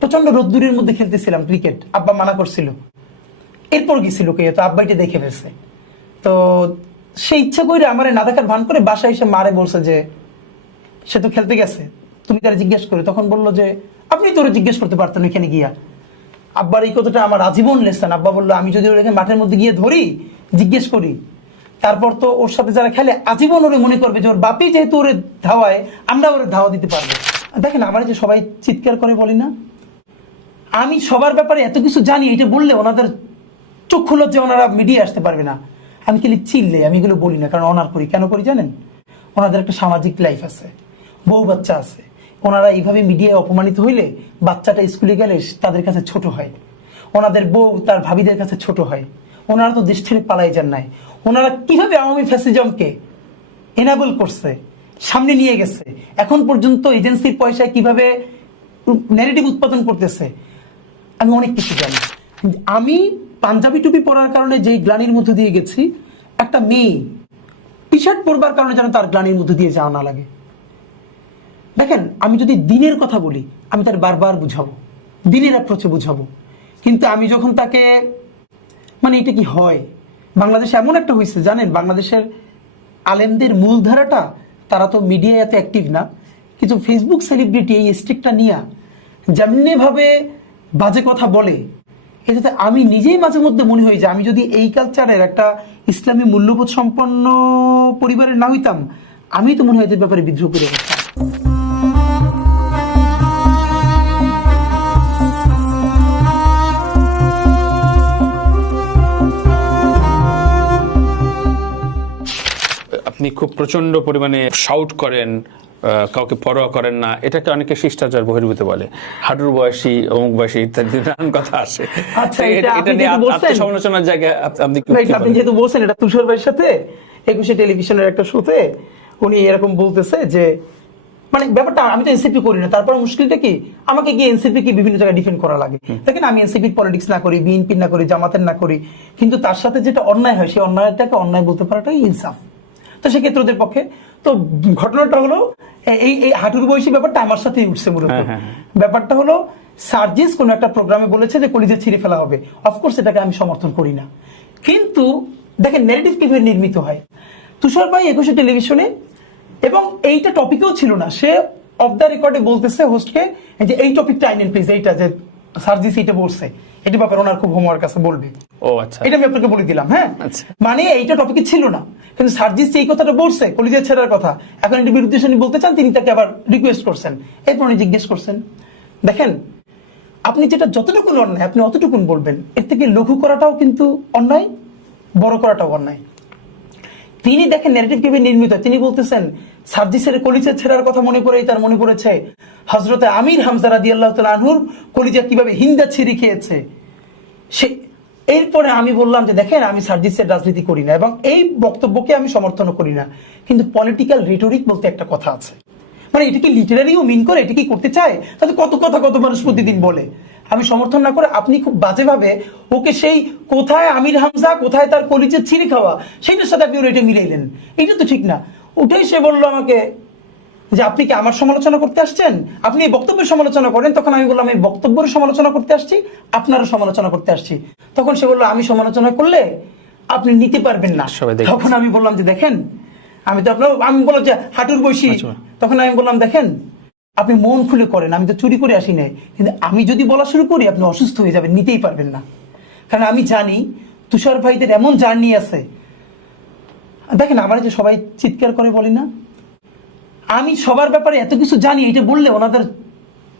প্রচণ্ড রোদ্দুরের মধ্যে খেলতেছিলাম ক্রিকেট আব্বা মানা করছিল। এরপর গেছিল কে? তো আব্বাইটা দেখে ফেলছে। তো সে ইচ্ছা করে আমার না দেখার ভান করে বাসায় এসে মারে বলছে যে, সে তো খেলতে গেছে। তুমি তারা জিজ্ঞেস করে। তখন বলল যে, আপনি তোরে জিজ্ঞেস করতে পারতেন এখানে গিয়া। আব্বার এই কথাটা আমার আজীবন লেসেন আব্বা বলল, আমি যদি ওর মাঠের মধ্যে গিয়ে ধরি, জিজ্ঞেস করি, তারপর তো ওর সাথে যারা খেলে আজীবন ওরে মনে করবে যে ওর বাপি যেহেতু ওরে ধাওয়ায়, আমরা ওরে ধাওয়া দিতে পারব। দেখেন, আমার যে সবাই চিৎকার করে বলি না? আমি সবার ব্যাপারে এত কিছু জানি, এটা বললে ওনাদের চক্ষু লজ্জে ওনারা মিডিয়া আসতে পারবে না। আমি খালি চিল্লে, আমি এগুলো বলি না, কারণ অনার করি। কেন করি জানেন? ওনাদের একটা সামাজিক লাইফ আছে, বউ বাচ্চা আছে। ওনারা এইভাবে মিডিয়ায় অপমানিত হইলে বাচ্চাটা স্কুলে গেলে তাদের কাছে ছোট হয়। ওনাদের বউ তার ভাবিদের কাছে ছোট হয়। ওনারা তো দেশ ছেড়ে পালাই যান নাই। ওনারা কীভাবে আওয়ামী ফ্যাসিজমকে এনাবল করছে, সামনে নিয়ে গেছে? এখন পর্যন্ত এজেন্সির পয়সায় কীভাবে ন্যারেটিভ উৎপাদন করতেছে? আমি অনেক কিছু জানি। আমি পাঞ্জাবি টুপি পরার কারণে যেই গ্লানির মধ্যে দিয়ে গেছি, একটা মেয়ে টি শার্ট পরবার কারণে যেন তার গ্লানির মধ্যে দিয়ে যাওয়া না লাগে। দেখেন, আমি যদি দিনের কথা বলি, আমি তার বারবার বুঝাবো, দিনের অ্যাপ্রোচে বুঝাবো। কিন্তু আমি যখন তাকে মানে এটা কি হয়? বাংলাদেশে এমন একটা হয়েছে জানেন? বাংলাদেশের আলেমদের মূলধারাটা, তারা তো মিডিয়ায় এত অ্যাক্টিভ না। কিন্তু ফেসবুক সেলিব্রিটি এই স্ট্রিকটা নিয়ে যেমনি ভাবে বাজে কথা বলে, এটাতে আমি নিজেই মাঝে মধ্যে মনে হয় যে আমি যদি এই কালচারের একটা ইসলামী মূল্যবোধ সম্পন্ন পরিবারের না হইতাম, আমি তো মনে হয় এদের ব্যাপারে বিদ্রোহ করে আপনি খুব প্রচণ্ড পরিমাণে শাউট করেন কাউকে পরোয়া করেন না এটাকে অনেকে শিষ্টাচার বহির্ভূত বলে। হাডুর বয়সী অমুক বয়সী ইত্যাদি নানান কথা আচ্ছা, এটা এটা- এটা নিয়ে আত্মসমালোচনার জায়গায় আপনি যেহেতু বলছেন এটা তুষার ভাইয়ের সাথে একুশে টেলিভিশনের একটা শোতে উনি এরকম বলতেছে যে মানে ব্যাপারটা আমি তো এনসিপি করি না তারপর মুশকিলটা কি? আমাকে গিয়ে এনসিপি কি বিভিন্ন জায়গায় ডিফেন্ড করা লাগে। দেখেন আমি এনসিপির পলিটিক্স না করি বিএনপি না করি জামাতের না করি কিন্তু তার সাথে যেটা অন্যায় হয় সেই অন্যায়টাকে অন্যায় বলতে পারাটাই ইনসাফ। তো সেক্ষেত্রে ওদের পক্ষে তো ঘটনাটা হলো এই এই হাঁটুর বয়সী ব্যাপারটা আমার সাথেই উঠছে মূলত। হ্যাঁ, হ্যাঁ, ব্যাপারটা হলো সার্জিস কোন একটা প্রোগ্রামে বলেছে যে কলিজে ছিঁড়ে ফেলা হবে। অফকোর্স এটাকে আমি সমর্থন করি না। কিন্তু দেখেন ন্যারেটিভ কীভাবে নির্মিত হয়? তুষার ভাই একুশে টেলিভিশনে এবং এইটা টপিকেও ছিল না। সে অফ দ্য রেকর্ডে বলতেছে হোস্টকে যে এই টপিকটা আইনেন প্লিজ এইটা যে সার্জিস এইটা বলছে। এটি ব্যাপারে ওনার খুব হোমওয়ার্ক আছে বলবে। ও আচ্ছা। এটা আমি আপনাকে বলে দিলাম হ্যাঁ? আচ্ছা। মানে এইটা টপিকে ছিল না। কিন্তু সার্জিস এই কথাটা বলছে কলিজা ছেড়ার কথা এখন এটি বিরুদ্ধে শুনি বলতে চান তিনি তাকে আবার রিকোয়েস্ট করছেন। এরপর উনি জিজ্ঞেস করছেন দেখেন আপনি যেটা যতটুকু অন্যায় আপনি অতটুকুন বলবেন এর থেকে লঘু করাটাও কিন্তু অন্যায় বড় করাটাও অন্যায়। তিনি দেখেন ন্যারেটিভ কীভাবে নির্মিত। তিনি বলতেছেন সার্জিসের কলিজা ছেড়ার কথা মনে করেই তার মনে পড়েছে হজরতে আমির হামজা রাদি আল্লাহ আনহুর কলিজা কীভাবে হিন্দা ছিঁড়ি খেয়েছে। সে এরপরে আমি বললাম যে, দেখেন, আমি সার্জিসের রাজনীতি করি না এবং এই বক্তব্যকে আমি সমর্থন করি না। কিন্তু পলিটিক্যাল রিটোরিক বলতে একটা কথা আছে। মানে এটা কি লিটারারিও মিন করে? এটা কি করতে চায়? তাহলে কত কথা কত মানুষ প্রতিদিন বলে। আমি সমর্থন না করে আপনি খুব বাজেভাবে ওকে সেই কোথায় আমির হামজা, কোথায় তার কলিজের ছিঁড়ি খাওয়া, সেইটার সাথে আপনি ওর এটা মিলাইলেন। এটা তো ঠিক না। ওটাই সে বলল আমাকে যে আপনি কি আমার সমালোচনা করতে আসছেন? আপনি এই বক্তব্যের সমালোচনা করেন? তখন আমি বললাম এই বক্তব্যের সমালোচনা করতে আসছি আপনারও সমালোচনা করতে আসছি। তখন সে বলল আমি সমালোচনা করলে আপনি নিতে পারবেন না। তখন আমি বললাম যে দেখেন আমি তো আপনার আমি বললাম যে হাঁটুর বসি আচ্ছা। তখন আমি বললাম দেখেন আপনি মন খুলে করেন আমি তো চুরি করে আসি নাই। কিন্তু আমি যদি বলা শুরু করি আপনি অসুস্থ হয়ে যাবেন নিতেই পারবেন না। কারণ আমি জানি তুষার ভাইদের এমন জার্নি আছে। দেখেন আমার যে সবাই চিৎকার করে বলি না? আমি সবার ব্যাপারে এত কিছু জানি এটা বললে ওনাদের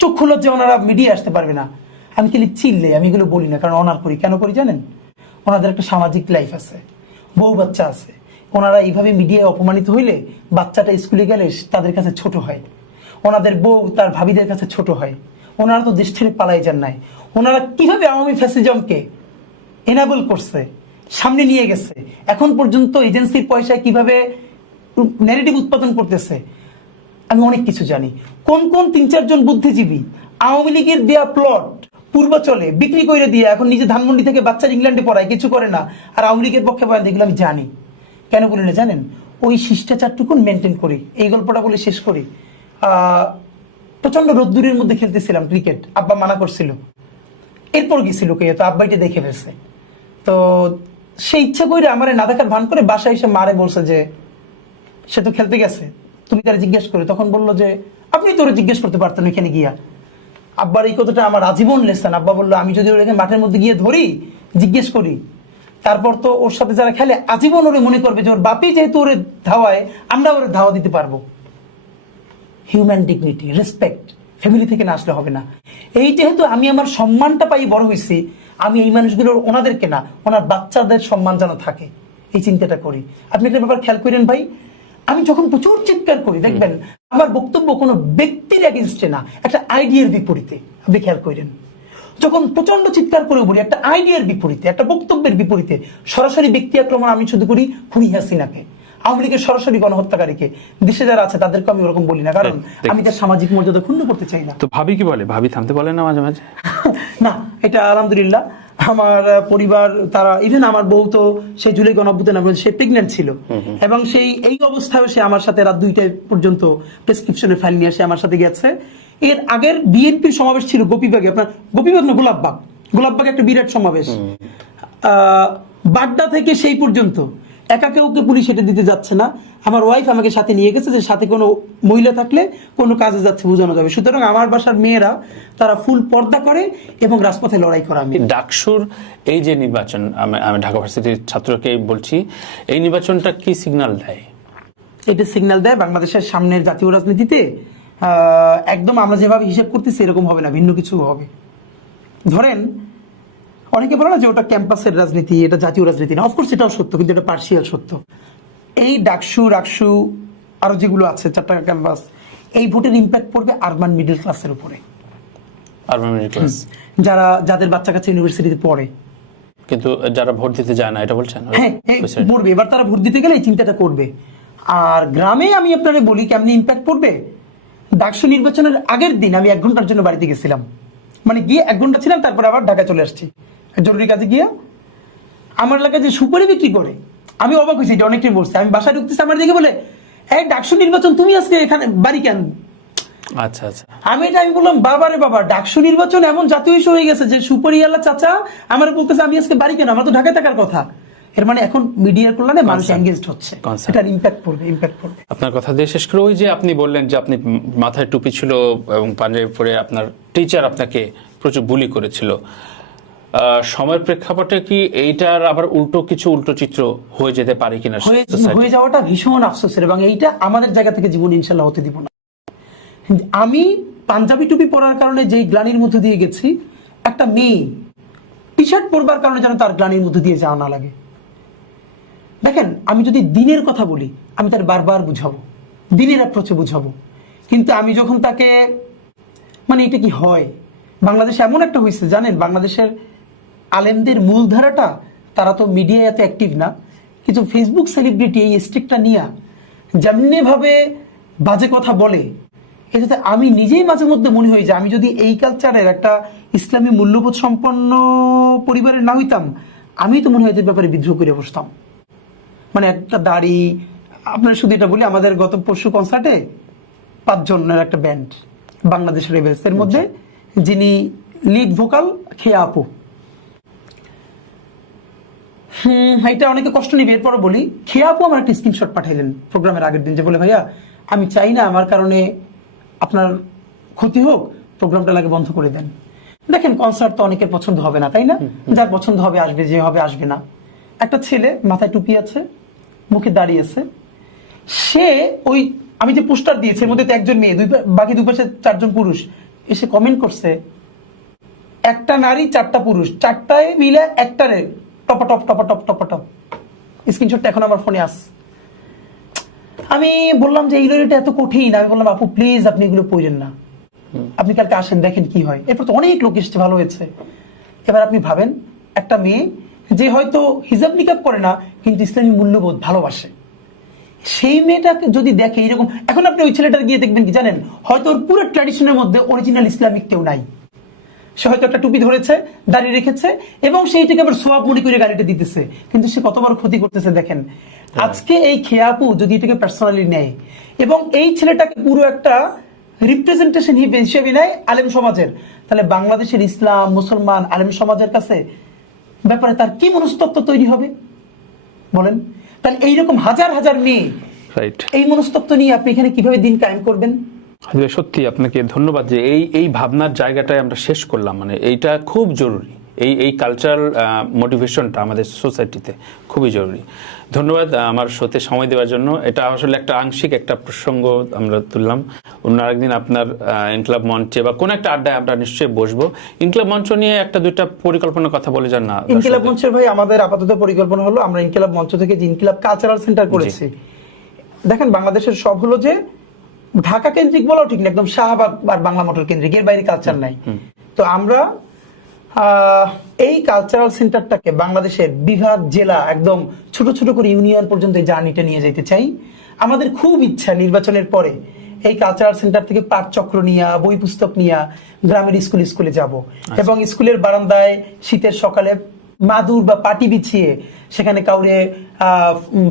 চক্ষু লজ্জে ওনারা মিডিয়া আসতে পারবে না। আমি খালি চিল্লে, আমি এগুলো বলি না, কারণ অনার করি। কেন করি জানেন? ওনাদের একটা সামাজিক লাইফ আছে, বউ বাচ্চা আছে। ওনারা এইভাবে মিডিয়ায় অপমানিত হইলে বাচ্চাটা স্কুলে গেলে তাদের কাছে ছোট হয়। ওনাদের বউ তার ভাবিদের কাছে ছোট হয়। ওনারা তো দেশ ছেড়ে পালাই যান নাই। ওনারা কীভাবে আওয়ামী ফ্যাসিজমকে এনাবল করছে, সামনে নিয়ে গেছে? এখন পর্যন্ত এজেন্সির পয়সায় কীভাবে ন্যারেটিভ উৎপাদন করতেছে? আমি অনেক কিছু জানি। কোন কোন তিন চারজন বুদ্ধিজীবী আওয়ামী লীগের দেয়া প্লট পূর্বাচলে বিক্রি করে দিয়ে এখন নিজে ধানমন্ডি থেকে বাচ্চার ইংল্যান্ডে পড়ায় কিছু করে না আর আওয়ামী লীগের পক্ষে বয়ান এগুলো আমি জানি। কেন বলি না জানেন? ওই শিষ্টাচারটুকুন মেনটেন করি। এই গল্পটা বলে শেষ করি। প্রচণ্ড রোদ্দুরের মধ্যে খেলতেছিলাম ক্রিকেট আব্বা মানা করছিল। এরপর গেছিল কে? তো আব্বাইটা দেখে ফেলছে। তো সে ইচ্ছা করে আমার না দেখার ভান করে বাসায় এসে মারে বলছে যে, সে তো খেলতে গেছে। তুমি তারা জিজ্ঞেস করে, তখন বলল যে, আপনি তোরে জিজ্ঞেস করতে পারতেন ওইখানে গিয়া। আব্বার এই কথাটা আমার আজীবন লেসেন আব্বা বলল, আমি যদি ওর মাঠের মধ্যে গিয়ে ধরি, জিজ্ঞেস করি, তারপর তো ওর সাথে যারা খেলে, আজীবন ওরে মনে করবে যে, ওর বাপি যেহেতু ওরে ধাওয়ায়, আমরা ওরে ধাওয়া দিতে পারব। হিউম্যান ডিগনিটি রেসপেক্ট ফ্যামিলি থেকে না আসলে হবে না। এই যেহেতু আমি আমার সম্মানটা পাই বড় হয়েছি আমি এই মানুষগুলোর ওনাদেরকে না, ওনার বাচ্চাদের সম্মান যেন থাকে। এই চিন্তাটা করি। আপনি একটা ব্যাপার খেয়াল করেন ভাই আমি যখন প্রচুর চিৎকার করি দেখবেন আমার বক্তব্য কোনো ব্যক্তির এগেনস্টে না একটা আইডিয়ার বিপরীতে। আপনি খেয়াল করেন। যখন প্রচণ্ড চিৎকার করে বলি একটা আইডিয়ার বিপরীতে একটা বক্তব্যের বিপরীতে সরাসরি ব্যক্তি আক্রমণ আমি শুধু করি খুনি হাসিনাকে। আওয়ামী লীগের সরাসরি গণহত্যাকারীকে দেশে যারা আছে তাদেরকে আমি ওরকম বলি না কারণ আমি তার সামাজিক মর্যাদা ক্ষুণ্ণ করতে চাই না। তো ভাবি কি বলে? ভাবি থামতে বলে না মাঝে মাঝে? না এটা আলহামদুলিল্লাহ। আমার পরিবার তারা ইভেন আমার বউ তো সে জুলাই গণঅভ্যুত্থান না সে প্রেগনেন্ট ছিল। এবং সেই এই অবস্থায় সে আমার সাথে রাত দুইটায় পর্যন্ত প্রেসক্রিপশনের ফাইল নিয়ে সে আমার সাথে গেছে এর আগের বিএনপির সমাবেশ ছিল গোপীবাগে আপনার গোপীবাগ না গোলাপবাগ? গোলাপবাগে একটা বিরাট সমাবেশ। আহ, বাড্ডা থেকে সেই পর্যন্ত একা কেউকে পুলিশ এটা দিতে যাচ্ছে না। আমার ওয়াইফ আমাকে সাথে নিয়ে গেছে যে সাথে কোনো মহিলা থাকলে কোনো কাজে যাচ্ছে বোঝানো যাবে। সুতরাং আমার বাসার মেয়েরা তারা ফুল পর্দা করে এবং রাজপথে লড়াই করে আমি। ডাকসুর এই যে নির্বাচন আমি ঢাকা ভার্সিটির ছাত্রকে বলছি এই নির্বাচনটা কি সিগন্যাল দেয়? এটা সিগনাল দেয় বাংলাদেশের সামনের জাতীয় রাজনীতিতে। আহ, একদম আমরা যেভাবে হিসেব করতেছি এরকম হবে না ভিন্ন কিছু হবে। ধরেন অনেকে বলে না যে ওটা ক্যাম্পাসের রাজনীতি এটা জাতীয় রাজনীতি না। অফকোর্স এটাও সত্য কিন্তু এটা পার্সিয়াল সত্য। এই ডাকসু রাকসু আরও যেগুলো আছে চারটা ক্যাম্পাস এই ভোটের ইম্প্যাক্ট পড়বে আরবান মিডল ক্লাসের উপরে। আরবান মিডল ক্লাস যারা যাদের বাচ্চা কাছে ইউনিভার্সিটিতে পড়ে। কিন্তু যারা ভোট দিতে যায় না এটা বলছেন? হ্যাঁ পড়বে। এবার তারা ভোট দিতে গেলে এই চিন্তাটা করবে। আর গ্রামে আমি আপনারে বলি কেমনি ইম্প্যাক্ট পড়বে? ডাকসু নির্বাচনের আগের দিন আমি এক ঘণ্টার জন্য বাড়িতে গেছিলাম। মানে গিয়ে এক ঘণ্টা ছিলাম তারপরে আবার ঢাকা চলে আসছি। জরুরি কাজে গিয়ে আমার এলাকায় যে সুপারি বিক্রি করে আমি অবাক হয়েছি এটা অনেকটাই বলছে। আমি বাসায় ঢুকতেছি আমার দিকে বলে এই ডাকসু নির্বাচন তুমি আজকে এখানে বাড়ি কেন? আচ্ছা আচ্ছা। আমি এটা আমি বললাম বাবা রে বাবা ডাকসু নির্বাচন এমন জাতীয় ইস্যু হয়ে গেছে যে সুপারিয়ালা চাচা আমার বলতেছে আমি আজকে বাড়ি কেন? আমার তো ঢাকায় থাকার কথা। এর মানে এখন মিডিয়ার কল্যাণে মানুষ. এঙ্গেজড হচ্ছে। এটার ইম্প্যাক্ট পড়বে ইম্প্যাক্ট পড়বে। আপনার কথা দিয়ে শেষ করে ওই যে আপনি বললেন যে আপনি মাথায় টুপি ছিল এবং পাঞ্জাবি পরে আপনার টিচার আপনাকে প্রচুর বুলি করেছিল। সময়ের প্রেক্ষাপটে কি এইটার আবার উল্টো কিছু উল্টো চিত্র হয়ে যেতে পারে কিনা হয়ে যাওয়াটা ভীষণ আফসোসের এবং এইটা আমাদের জায়গা থেকে জীবন ইনশাল্লাহ হতে দিব না। আমি পাঞ্জাবি টুপি পরার কারণে যেই গ্লানির মধ্যে দিয়ে গেছি একটা মেয়ে টি শার্ট পরবার কারণে যেন তার গ্লানির মধ্যে দিয়ে যাওয়া না লাগে। দেখেন আমি যদি দিনের কথা বলি আমি তার বারবার বুঝাবো দিনের অ্যাপ্রোচে বুঝাবো। কিন্তু আমি যখন তাকে মানে এটা কি হয়? বাংলাদেশে এমন একটা হয়েছে জানেন? বাংলাদেশের আলেমদের মূলধারাটা তারা তো মিডিয়ায় এত অ্যাক্টিভ না। কিছু ফেসবুক সেলিব্রিটি এই স্টিকটা নিয়ে যেমনিভাবে বাজে কথা বলে এটাতে আমি নিজেই মাঝে মধ্যে মনে হয় যে আমি যদি এই কালচারের একটা ইসলামী মূল্যবোধ সম্পন্ন পরিবারের না হইতাম আমি তো মনে হয় এদের ব্যাপারে বিদ্রোহ করে বসতাম। মানে একটা দাড়ি আপনার শুধু এটা বলি আমাদের গত পরশু কনসার্টে পাঁচজনের একটা ব্যান্ড বাংলাদেশ রেবেলস এর মধ্যে যিনি লিড ভোকাল খেয়া আপু। এটা অনেকে কষ্ট নিবে এরপরও বলি খেয়া আপু আমার একটা স্ক্রিনশট পাঠাইলেন প্রোগ্রামের আগের দিন যে বলে ভাইয়া আমি চাই না আমার কারণে আপনার ক্ষতি হোক প্রোগ্রামটা লাগে বন্ধ করে দেন। দেখেন কনসার্ট তো অনেকের পছন্দ হবে না তাই না? যার পছন্দ হবে আসবে যে হবে আসবে না। একটা ছেলে মাথায় টুপি আছে মুখে দাঁড়িয়ে আছে সে ওই আমি যে পোস্টার দিয়েছি এর মধ্যে তো একজন মেয়ে দুই বাকি দুপাশে চারজন পুরুষ এসে কমেন্ট করছে একটা নারী চারটা পুরুষ। চারটায় মিলে একটারে টপা টপ টপা টপ টপা টপ স্ক্রিনশটটা এখন আমার ফোনে আস। আমি বললাম যে এত কঠিন। আমি বললাম আপু প্লিজ আপনি এগুলো পড়েন না। আপনি কালকে আসেন দেখেন কি হয়। এরপর তো অনেক লোক এসছে ভালো হয়েছে। এবার আপনি ভাবেন একটা মেয়ে যে হয়তো হিজাব নিকাব করে না কিন্তু ইসলামী মূল্যবোধ ভালোবাসে। সেই মেয়েটাকে যদি দেখে এরকম এখন আপনি ওই ছেলেটার গিয়ে দেখবেন কি জানেন? হয়তো ওর পুরো ট্র্যাডিশনের মধ্যে অরিজিনাল ইসলামিক কেউ নাই। সে হয়তো একটা টুপি ধরেছে দাঁড়িয়ে রেখেছে এবং সেইটাকে আবার সোয়াব মনে করে গাড়িটা দিতেছে। কিন্তু সে কতবার ক্ষতি করতেছে দেখেন। আজকে এই খেয়াপু যদি এটাকে পার্সোনালি নেয় এবং এই ছেলেটাকে পুরো একটা রিপ্রেজেন্টেশন হিসেবে নেয় আলেম সমাজের। তাহলে বাংলাদেশের ইসলাম মুসলমান আলেম সমাজের কাছে ব্যাপারে তার কি মনস্তত্ব তৈরি হবে? বলেন। তাহলে এইরকম হাজার হাজার মেয়ে এই মনস্তত্ব নিয়ে আপনি এখানে কীভাবে দিন কায়েম করবেন? আসলে সত্যি আপনাকে ধন্যবাদ যে এই এই ভাবনার জায়গাটায় আমরা শেষ করলাম। মানে এইটা খুব জরুরি। এই এই কালচারাল মোটিভেশনটা আমাদের সোসাইটিতে খুবই জরুরি। ধন্যবাদ আমার শোতে সময় দেওয়ার জন্য। এটা আসলে একটা আংশিক একটা প্রসঙ্গ আমরা তুললাম। অন্য আরেকদিন আপনার ইনক্লাব মঞ্চে বা কোনো একটা আড্ডায় আমরা নিশ্চয়ই বসবো। ইনক্লাব মঞ্চ নিয়ে একটা দুইটা পরিকল্পনার কথা বলে যান না ইনকিলাব। মঞ্চের ভাই আমাদের আপাতত পরিকল্পনা হলো আমরা ইনকিলাব মঞ্চ থেকে যে ইনকিলাব কালচারাল সেন্টার করেছি। দেখেন বাংলাদেশের সব হলো যে ঢাকা কেন্দ্রিক বলাও ঠিক না একদম শাহবাগ আর বাংলা মোটর কেন্দ্রিক এর বাইরে কালচার নাই। তো আমরা এই কালচারাল সেন্টারটাকে বাংলাদেশের বিভাগ জেলা একদম ছোট ছোট করে ইউনিয়ন পর্যন্ত জার্নিটা নিয়ে যেতে চাই। আমাদের খুব ইচ্ছা নির্বাচনের পরে এই কালচারাল সেন্টার থেকে পাঠচক্র নিয়ে বই পুস্তক নিয়ে গ্রামের স্কুল স্কুলে যাব। এবং স্কুলের বারান্দায় শীতের সকালে মাদুর বা পাটি বিছিয়ে সেখানে কাউরে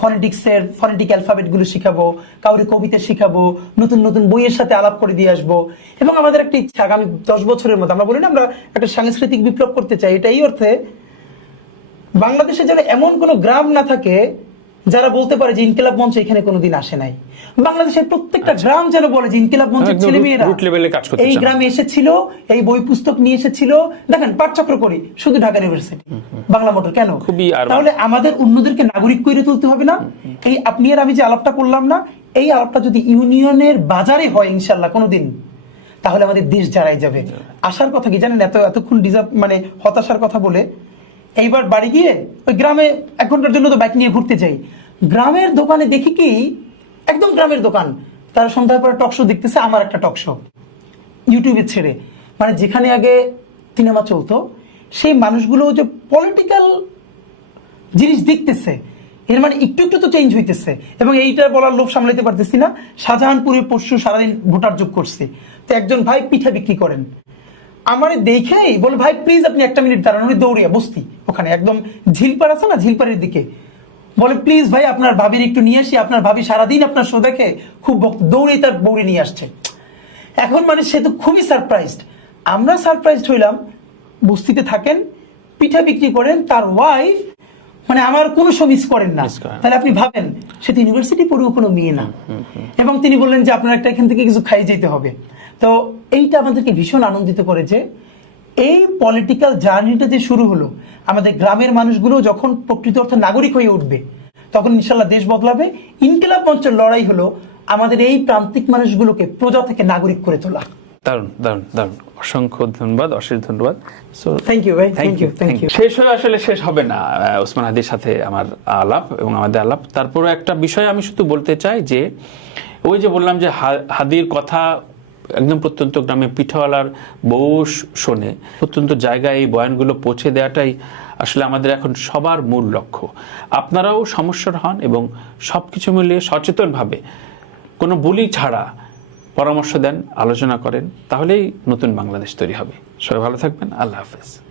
ফনেটিক্স এর ফনেটিক অ্যালফাবেটগুলো শিখাবো, কাউরে কবিতা শিখাবো, নতুন নতুন বইয়ের সাথে আলাপ করে দিয়ে আসব। এবং আমাদের একটা ইচ্ছা, আগামী দশ বছরের মতো আমরা বলি না, আমরা একটা সাংস্কৃতিক বিপ্লব করতে চাই এটা এই অর্থে বাংলাদেশে যেন এমন কোনো গ্রাম না থাকে যারা বলতে পারে যে ইনকিলাব মঞ্চ এখানে কোনোদিন আসে নাই। বাংলাদেশের প্রত্যেকটা গ্রাম যেন বলে যে ইনকিলাব মঞ্চের ছেলে মেয়েরা এই গ্রামে এসেছিল এই বই পুস্তক নিয়ে এসেছিল। দেখেন পাঠচক্র করি শুধু ঢাকা ইউনিভার্সিটি বাংলা মোটর কেন? তাহলে আমাদের অন্যদেরকে নাগরিক করে তুলতে হবে না? এই আপনি আর আমি যে আলাপটা করলাম না এই আলাপটা যদি ইউনিয়নের বাজারে হয় ইনশাল্লাহ কোনোদিন তাহলে আমাদের দেশ জারাই যাবে। আসার কথা কি জানেন? এত এতক্ষণ ডিজার্ভ মানে হতাশার কথা বলে এইবার বাড়ি গিয়ে ওই গ্রামে এক ঘণ্টার জন্য তো বাইক নিয়ে ঘুরতে যাই গ্রামের দোকানে দেখি কি, একদম গ্রামের দোকান। তারা সন্ধ্যার পরে টকশো দেখতেছে, আমার একটা টকশো ইউটিউবে ছেড়ে। মানে যেখানে আগে সিনেমা চলতো, সেই মানুষগুলো যে পলিটিক্যাল জিনিস দেখতেছে, এর মানে একটু একটু তো চেঞ্জ হইতেছে। এবং এইটা বলার লোভ সামলাইতে পারতেছি না। শাহজাহানপুরে পরশু সারাদিন ভোটার যোগ করছি। তো একজন ভাই পিঠা বিক্রি করেন। আমার দেখেই বলে, ভাই প্লিজ আপনি একটা মিনিট দাঁড়ান উনি দৌড়িয়া, বসতি। ওখানে একদম ঝিলপাড় আছে না ঝিলপাড়ের দিকে। বলে প্লিজ ভাই আপনার ভাবির একটু নিয়ে আসি আপনার ভাবি সারাদিন আপনার শো দেখে খুব দৌড়েই তার বৌড়ে নিয়ে আসছে। এখন মানে সে তো খুবই সারপ্রাইজড আমরা সারপ্রাইজড হইলাম বস্তিতে থাকেন পিঠা বিক্রি করেন তার ওয়াইফ মানে আমার কোনো শো মিস করেন না। করেন না। তাহলে আপনি ভাবেন সে তো ইউনিভার্সিটি পড়েও কোনো মেয়ে না। এবং তিনি বললেন যে আপনার একটা এখান থেকে কিছু খাই যেতে হবে। তো এইটা আমাদেরকে ভীষণ আনন্দিত করে যে এই পলিটিক্যাল জার্নিটা যে শুরু হলো আমাদের গ্রামের মানুষগুলো যখন প্রকৃত অর্থে নাগরিক হয়ে উঠবে তখন ইনশাল্লাহ দেশ বদলাবে। ইনকিলাব মঞ্চের লড়াই হলো আমাদের এই প্রান্তিক মানুষগুলোকে প্রজা থেকে নাগরিক করে তোলা। দারুণ দারুণ দারুণ। অসংখ্য ধন্যবাদ অশেষ ধন্যবাদ। সো থ্যাংক ইউ ভাই থ্যাংক ইউ থ্যাংক ইউ শেষ হয়ে আসলে শেষ হবে না ওসমান হাদির সাথে আমার আলাপ এবং আমাদের আলাপ। তারপরে একটা বিষয় আমি শুধু বলতে চাই যে ওই যে বললাম যে হাদির কথা একদম প্রত্যন্ত গ্রামে পিঠাওয়ালার বউ শোনে, প্রত্যন্ত জায়গায় এই বয়ানগুলো পৌঁছে দেওয়াটাই আসলে আমাদের এখন সবার মূল লক্ষ্য। আপনারাও সমস্যার হন এবং সব কিছু মিলিয়ে সচেতনভাবে কোনো বুলি ছাড়া পরামর্শ দেন, আলোচনা করেন, তাহলেই নতুন বাংলাদেশ তৈরি হবে। সবাই ভালো থাকবেন, আল্লাহ হাফেজ।